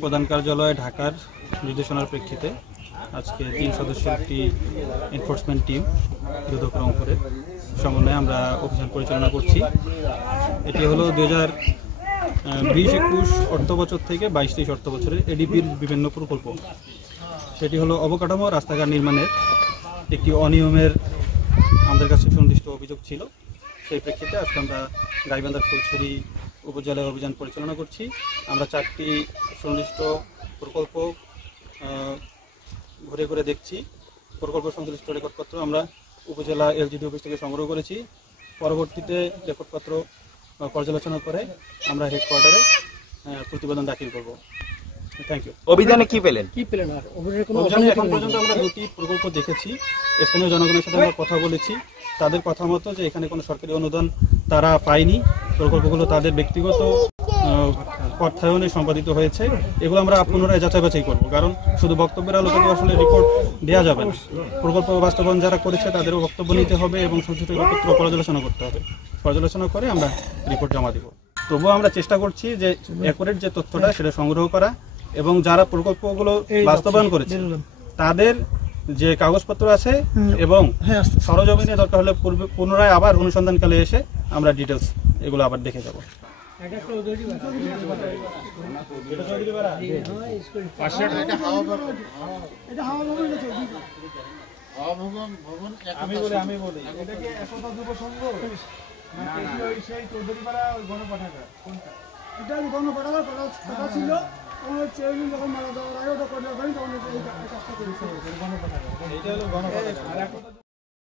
প্রধান কার্যালয় ঢাকার নির্দেশনার প্রেক্ষিতে আজকে 3 সদস্যের একটি এনফোর্সমেন্ট টিম দুদক রংপুরের সমন্বয়ে আমরা অভিযান পরিচালনা করছি। এটি হলো 2020-21 অর্থ বছর থেকে 22-23 অর্থ বছরের এডিপির বিভিন্ন প্রকল্প। সেটি হলো অবকাঠামো রাস্তাঘাট নির্মাণের একটি অনিয়মের আমাদের কাছে সুনির্দিষ্ট অভিযোগ ছিল। সেই প্রেক্ষিতে আজকে আমরা গাইবান্ধার ফুলছড়ি উপজেলায় অভিযান পরিচালনা করছি। আমরা 4টি সুনির্দিষ্ট প্রকল্প ঘুরে ঘুরে দেখছি। প্রকল্প সংশ্লিষ্ট রেকর্ডপত্র আমরা উপজেলা এলজিডি অফিস থেকে সংগ্রহ করেছি। পরবর্তীতে রেকর্ডপত্র পর্যালোচনা করে আমরা হেডকোয়ার্টারে প্রতিবেদন দাখিল করব। Thank you. অভিযানে কি পেলেন? অভিযানে এখন পর্যন্ত আমরা 2টি প্রকল্প দেখেছি। স্থানীয় জনগণের সাথে আমরা কথা বলেছি। তাদের কথা মতো যে এখানে কোনো সরকারি অনুদান তারা পায়নি, প্রকল্পগুলো তাদের ব্যক্তিগত অর্থায়নে সম্পাদিত হয়েছে। এগুলো আমরা পুনরায় যাচাই বাছাই করবো, কারণ শুধু বক্তব্যের আলোকে আসলে রিপোর্ট দেওয়া যাবে না। প্রকল্প বাস্তবায়ন যারা করেছে তাদেরও বক্তব্য নিতে হবে এবং সংশ্লিষ্ট রেকর্ডপত্র পর্যালোচনা করতে হবে। পর্যালোচনা করে আমরা রিপোর্ট জমা দেব। তবুও আমরা চেষ্টা করছি যে অ্যাকুরেট যে তথ্যটা সেটা সংগ্রহ করা এবং যারা প্রকল্পগুলো বাস্তবায়ন করেছে তাদের যে কাগজপত্র আছে এবং সরজমিনে দরকার হলে পুনরায় আবার অনুসন্ধানকালে এসে আমরা ডিটেলস এগুলো আবার দেখে যাব। আমি বলি এটা কি একতা যুব সংঘ না সেই চৌধুরীপাড়া গণপাঠাগার কোনটা? এটা গণপাঠাগার কথা ছিল। আমাদের চেয়ারম্যান যখন মারা যাওয়ার আগে ওটা করে তখন এই কাজটা করেছে গণপাঠাগার। এইটা হলো গণপাঠাগার।